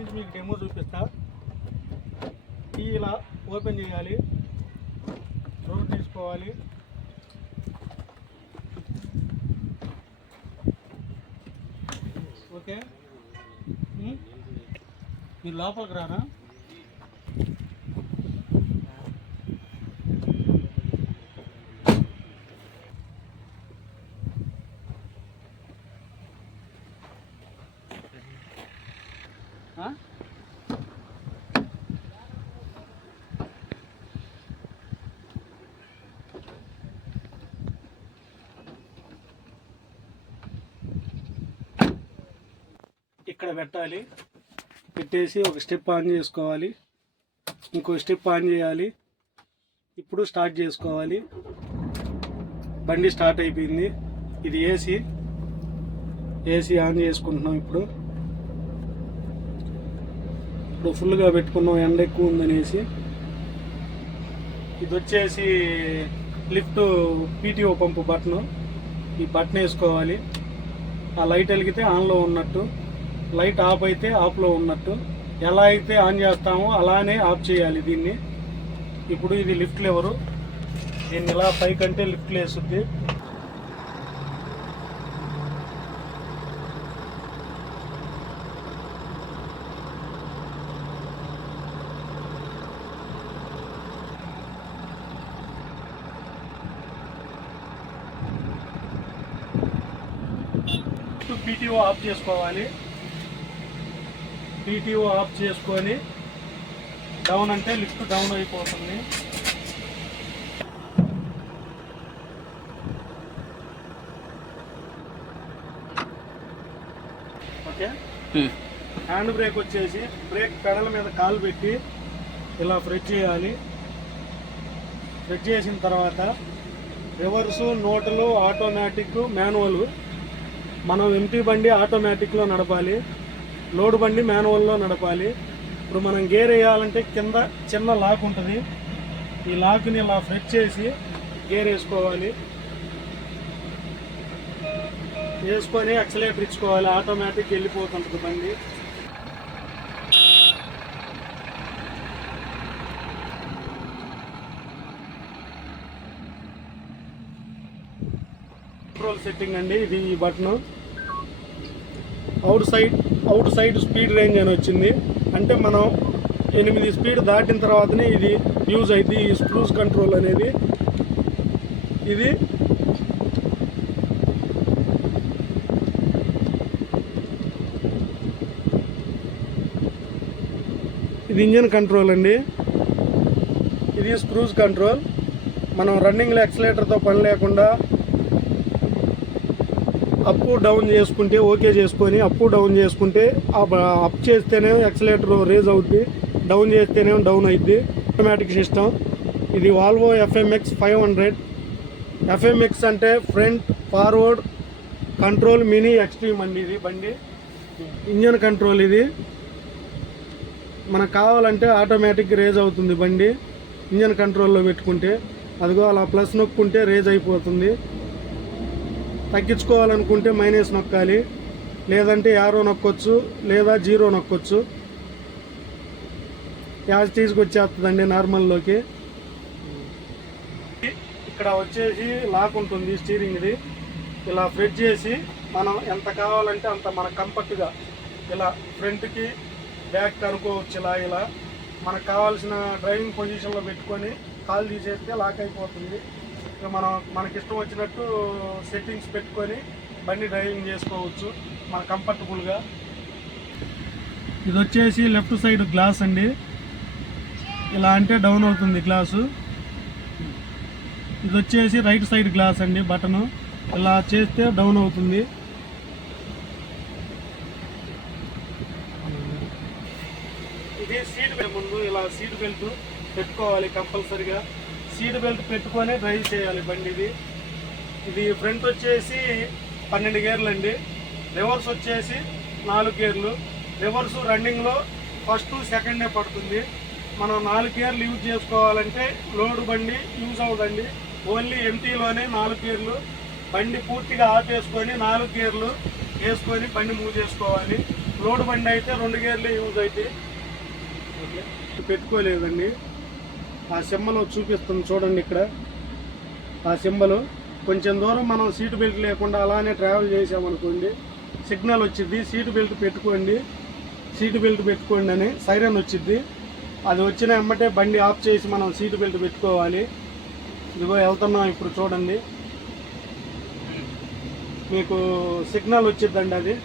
గురించి మీకు డెమో చూపిస్తా. కీ ఇలా ఓపెన్ చేయాలి, డోర్ తీసుకోవాలి, ఓకే. మీరు లోపలికి రానా? ఇక్కడ పెట్టాలి, పెట్టేసి ఒక స్టెప్ ఆన్ చేసుకోవాలి, ఇంకో స్టెప్ ఆన్ చేయాలి. ఇప్పుడు స్టార్ట్ చేసుకోవాలి. బండి స్టార్ట్ అయిపోయింది. ఇది ఏసీ ఆన్ చేసుకుంటున్నాం. ఇప్పుడు ఫుల్గా పెట్టుకున్నాం, ఎండ ఎక్కువ ఉందనేసి. ఇది వచ్చేసి లిఫ్ట్ పీటీఓ పంపు బటన్. ఈ బటన్ వేసుకోవాలి. ఆ లైట్ వెలిగితే ఆన్లో ఉన్నట్టు, లైట్ ఆఫ్ అయితే ఆఫ్లో ఉన్నట్టు. ఎలా అయితే ఆన్ చేస్తామో అలానే ఆఫ్ చేయాలి దీన్ని. ఇప్పుడు ఇది లిఫ్ట్ లెవరు. దీన్ని ఇలా పైకంటే లిఫ్ట్ లేస్తుంది. పీటీఓ ఆఫ్ చేసుకోవాలి. పీటీఓ ఆఫ్ చేసుకొని డౌన్ అంటే లిఫ్ట్ డౌన్ అయిపోతుంది. ఓకే. హ్యాండ్ బ్రేక్ వచ్చేసి బ్రేక్ పెడల్ మీద కాలు పెట్టి ఇలా ప్రెస్ చేయాలి. ప్రెస్ చేసిన తర్వాత రివర్సు, నోటలు, ఆటోమేటిక్, మాన్యువల్. మనం ఎంటీ బండి ఆటోమేటిక్లో నడపాలి, లోడ్ బండి మాన్యువల్లో నడపాలి. ఇప్పుడు మనం గేర్ వేయాలంటే కింద చిన్న లాక్ ఉంటుంది. ఈ లాక్ని ఇలా ప్రెస్ చేసి గేర్ వేసుకోవాలి. వేసుకొని యాక్సిలేటర్ ఇచ్చుకోవాలి. ఆటోమేటిక్ వెళ్ళిపోతుంటుంది బండి. కంట్రోల్ సెట్టింగ్ అండి ఇది. ఈ button out side speed range అని వచ్చింది. అంటే మనం 8 స్పీడ్ దాటిన తర్వాతనే ఇది యూజ్ అయింది, ఈ క్రూజ్ కంట్రోల్ అనేది. ఇది ఇంజన్ కంట్రోల్ అండి. ఇది క్రూజ్ కంట్రోల్. మనం రన్నింగ్లో యాక్సిలేటర్తో పని లేకుండా అప్ డౌన్ చేసుకుంటే, ఓకే చేసుకొని అప్ డౌన్ చేసుకుంటే, అప్ చేస్తేనే యాక్సిలేటర్ రేజ్ అవుద్ది, డౌన్ చేస్తేనే డౌన్ అవుద్ది. Automatic system. ఇది వాల్వో FMX 500. FMX అంటే front forward control mini extreme అండి ఇది బండి. ఇంజన్ కంట్రోల్ ఇది. మనకు కావాలంటే ఆటోమేటిక్ రేజ్ అవుతుంది బండి ఇంజన్ కంట్రోల్లో పెట్టుకుంటే. అదిగో అలా ప్లస్ నొక్కుంటే రేజ్ అయిపోతుంది. తగ్గించుకోవాలనుకుంటే మైనస్ నొక్కాలి, లేదంటే యారో నొక్కొచ్చు, లేదా 0 నొక్కొచ్చు. యాజ్ టీజ్కి వచ్చేస్తుందండి నార్మల్లోకి. ఇక్కడ వచ్చేసి లాక్ ఉంటుంది స్టీరింగ్ది. ఇలా ప్రెస్ చేసి మనం ఎంత కావాలంటే అంత మన కంఫర్ట్గా ఇలా ఫ్రంట్కి బ్యాక్ అనుకోవచ్చు. ఇలా మనకు కావాల్సిన డ్రైవింగ్ పొజిషన్లో పెట్టుకొని కాల్ తీసేస్తే లాక్ అయిపోతుంది. మనకి ఇష్టం వచ్చినట్టు సెట్టింగ్స్ పెట్టుకొని బండి డ్రైవింగ్ చేసుకోవచ్చు మన కంఫర్టబుల్గా. ఇది వచ్చేసి లెఫ్ట్ సైడ్ గ్లాస్ అండి. ఇలా అంటే డౌన్ అవుతుంది గ్లాసు. ఇది వచ్చేసి రైట్ సైడ్ గ్లాస్ అండి. బటను ఇలా చేస్తే డౌన్ అవుతుంది. ఇది సీట్ బెల్ట్. ముందు ఇలా సీట్ బెల్ట్ పెట్టుకోవాలి కంపల్సరిగా. సీట్ బెల్ట్ పెట్టుకొని డ్రైవ్ చేయాలి బండి. ఇది ఫ్రంట్ వచ్చేసి 12 గేర్లు అండి. రివర్స్ వచ్చేసి 4 గేర్లు. రివర్స్ రన్నింగ్లో ఫస్ట్ సెకండే పడుతుంది. మనం 4 గేర్లు యూజ్ చేసుకోవాలంటే లోడ్ బండి యూజ్ అవ్వదండి. ఓన్లీ ఎంటీలోనే 4 గేర్లు. బండి పూర్తిగా ఆపేసుకొని 4 గేర్లు వేసుకొని బండి మూవ్ చేసుకోవాలి. లోడ్ బండి అయితే 2 గేర్లే యూజ్ అయితే పెట్టుకోలేదండి. ఆ సింబల్ చూపిస్తుంది చూడండి, ఇక్కడ ఆ సింబల్. కొంచెం దూరం మనం సీటు బెల్ట్ లేకుండా అలానే ట్రావెల్ చేసామనుకోండి, సిగ్నల్ వచ్చింది సీటు బెల్ట్ పెట్టుకోండి అని సైరన్ వచ్చింది. అది వచ్చిన వెంబటే బండి ఆఫ్ చేసి మనం సీటు బెల్ట్ పెట్టుకోవాలి. ఇదిగో వెళ్తున్నాం ఇప్పుడు చూడండి, మీకు సిగ్నల్ వచ్చిందండి. అది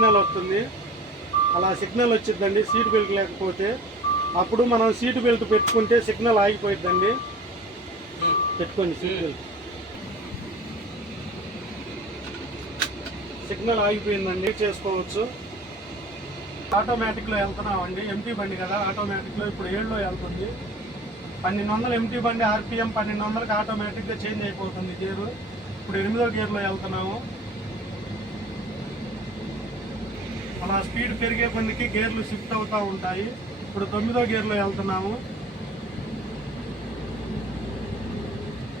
సిగ్నల్ వస్తుంది, అలా సిగ్నల్ వచ్చిందండి. సీట్ బెల్ట్ లేకపోతే అప్పుడు మనం సీటు బెల్ట్ పెట్టుకుంటే సిగ్నల్ ఆగిపోయిద్దండి. పెట్టుకోండి సీట్ బెల్ట్. సిగ్నల్ ఆగిపోయిందండి, చేసుకోవచ్చు. ఆటోమేటిక్లో వెళ్తున్నామండి, ఎంటీ బండి కదా. ఆటోమేటిక్లో ఇప్పుడు 7లో వెళ్తుంది. 1200 ఎంటీ బండి ఆర్పిఎం 1200కి ఆటోమేటిక్గా చేంజ్ అయిపోతుంది గేరు. ఇప్పుడు 8వ గేర్లో వెళ్తున్నాము. అలా స్పీడ్ పెరిగే బండికి గేర్లు షిఫ్ట్ అవుతూ ఉంటాయి. ఇప్పుడు 9వ గేర్లో వెళ్తున్నాము.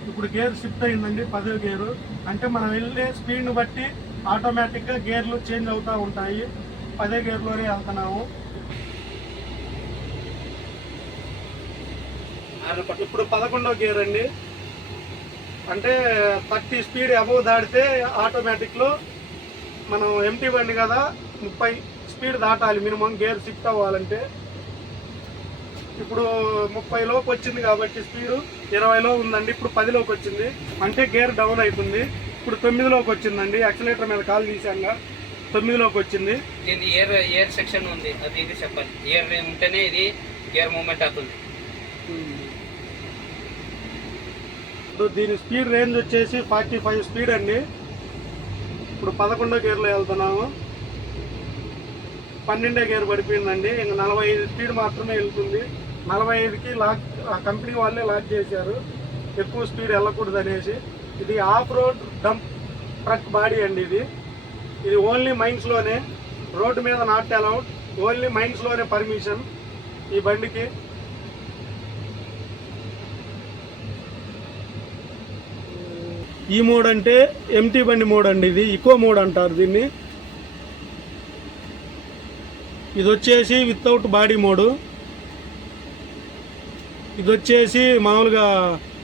ఇప్పుడు గేర్ షిఫ్ట్ అయిందండి, 10వ గేరు. అంటే మనం వెళ్ళే స్పీడ్ని బట్టి ఆటోమేటిక్గా గేర్లు చేంజ్ అవుతూ ఉంటాయి. 10వ గేర్లోనే వెళ్తున్నాము. ఇప్పుడు 11వ గేర్ అండి. అంటే 30 స్పీడ్ అబవ్ దాటితే ఆటోమేటిక్లో మనం ఎంటీ బండి కదా 30 స్పీడ్ దాటాలి మినిమం గేర్ షిఫ్ట్ అవ్వాలంటే. ఇప్పుడు 30లోకి వచ్చింది కాబట్టి స్పీడు 20లో ఉందండి. ఇప్పుడు 10లోకి వచ్చింది అంటే గేర్ డౌన్ అవుతుంది. ఇప్పుడు 9లోకి వచ్చిందండి. యాక్సిలేటర్ మీద కాలు తీసాక 9లోకి వచ్చింది. దీన్ని ఎయిర్ సెక్షన్ ఉంది, అది ఇది చెప్పాలి. ఎయిర్ ఉంటేనే ఇది గేర్ మూమెంట్ అవుతుంది. ఇప్పుడు దీని స్పీడ్ రేంజ్ వచ్చేసి 45 స్పీడ్ అండి. ఇప్పుడు 11వ గేర్లో వెళ్తున్నాము. 12వ గేర్ పడిపోయిందండి. ఇంకా 45 స్పీడ్ మాత్రమే వెళ్తుంది. 45కి లాక్, కంపెనీ వాళ్ళే లాక్ చేశారు, ఎక్కువ స్పీడ్ వెళ్ళకూడదు అనేసి. ఇది of road dump truck body అండి. ఇది ఓన్లీ మైన్స్లోనే, రోడ్డు మీద నాట్ అలౌడ్, ఓన్లీ మైన్స్లోనే పర్మిషన్ ఈ బండికి. ఈ మోడ్ అంటే ఎంటీ బండి మోడ్ అండి. ఇది ఈకో మోడ్ అంటారు దీన్ని. ఇది వచ్చేసి వితౌట్ బాడీ మోడు. ఇది వచ్చేసి మామూలుగా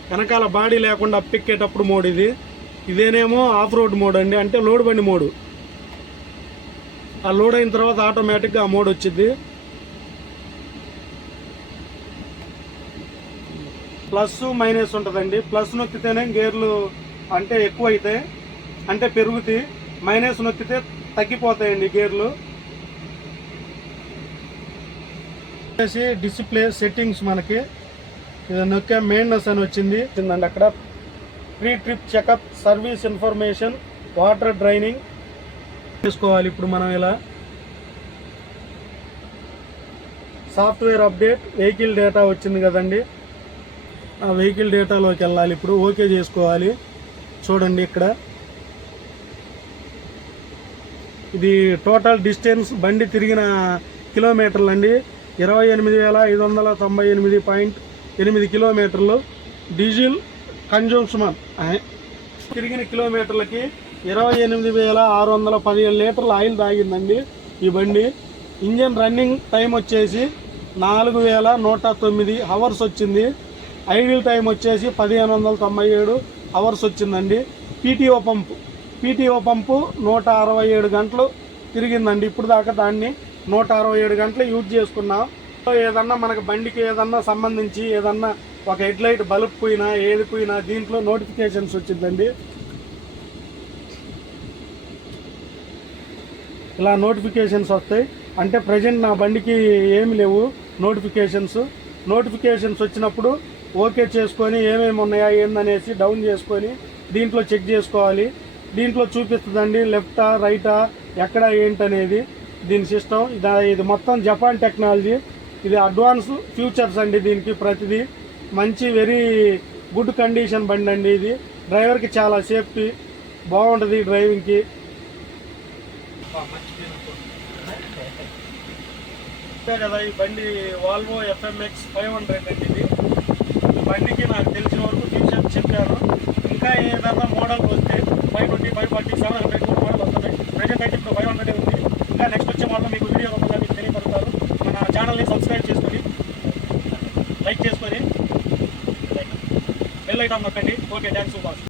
వెనకాల బాడీ లేకుండా అప్పెక్కేటప్పుడు మోడ్ ఇది. ఇదేనేమో ఆఫ్ రోడ్ మోడ్ అండి, అంటే లోడ్ బండి మోడు. ఆ లోడ్ అయిన తర్వాత ఆటోమేటిక్గా ఆ మోడ్ వచ్చింది. ప్లస్ మైనస్ ఉంటుందండి. ప్లస్ నొక్కితేనే గేర్లు అంటే ఎక్కువ అవుతాయి, అంటే పెరుగుతాయి. మైనస్ నొక్కితే తగ్గిపోతాయండి గేర్లు. డిస్ప్లే సెట్టింగ్స్ మనకి ఇది నొక్కే మెయిన్నెస్ అని వచ్చిందండి. అక్కడ pre trip checkup, service information, water draining చేసుకోవాలి. ఇప్పుడు మనం ఇలా సాఫ్ట్వేర్ అప్డేట్, వెహికల్ డేటా వచ్చింది కదండి, ఆ వెహికల్ డేటాలోకి వెళ్ళాలి. ఇప్పుడు ఓకే చేసుకోవాలి. చూడండి ఇక్కడ ఇది టోటల్ డిస్టెన్స్ బండి తిరిగిన కిలోమీటర్లు అండి. 28,598.8 కిలోమీటర్లు. డీజిల్ కన్జంప్షన్ తిరిగిన కిలోమీటర్లకి 28,617 లీటర్ల ఆయిల్ తాగిందండి ఈ బండి. ఇంజన్ రన్నింగ్ టైం వచ్చేసి 4,109 అవర్స్ వచ్చింది. ఐడిల్ టైం వచ్చేసి 1,597 అవర్స్ వచ్చిందండి. పీటీఓ పంపు 167 గంటలు తిరిగిందండి. ఇప్పుడు దాకా దాన్ని 167 గంటలు యూజ్ చేసుకున్నాం. ఏదన్నా మనకు బండికి ఏదన్నా సంబంధించి ఏదన్నా ఒక హెడ్ లైట్ బల్బ్ పోయినా ఏది పోయినా దీంట్లో నోటిఫికేషన్స్ వచ్చిందండి. ఇలా నోటిఫికేషన్స్ వస్తాయి. అంటే ప్రజెంట్ నా బండికి ఏమి లేవు నోటిఫికేషన్స్ వచ్చినప్పుడు ఓకే చేసుకొని ఏమేమి ఉన్నాయా ఏందనేసి డౌన్ చేసుకొని దీంట్లో చెక్ చేసుకోవాలి. దీంట్లో చూపిస్తుందండి లెఫ్టా రైటా ఎక్కడ ఏంటనేది దీని సిస్టమ్. ఇది మొత్తం జపాన్ టెక్నాలజీ. ఇది అడ్వాన్స్ ఫ్యూచర్స్ అండి. దీనికి ప్రతిదీ మంచి వెరీ గుడ్ కండిషన్ బండి అండి. ఇది డ్రైవర్కి చాలా సేఫ్టీ, బాగుంటుంది డ్రైవింగ్కి. చెప్పా కదా, ఈ బండి వాల్వో FMX 500 అండి. ఇది ఈ బండికి నాకు తెలిసిన వరకు ఫీచర్స్ చెప్పాను. ఇంకా ఏదైనా మోడల్ వస్తే 520, 540, 700 కూడా మోడల్ వస్తున్నాయి. ప్రజెంట్ అయితే ఇప్పుడు 500 ఉంది. ఇంకా నెక్స్ట్ వచ్చే మోడల్ మీకు వీడియో రూపంగా మీకు తెలియపడతారు. మన ఛానల్ని సబ్స్క్రైబ్ చేసుకొని లైక్ చేసుకొని బెల్ ఐకాన్ నొక్కండి. Okay, thanks boss.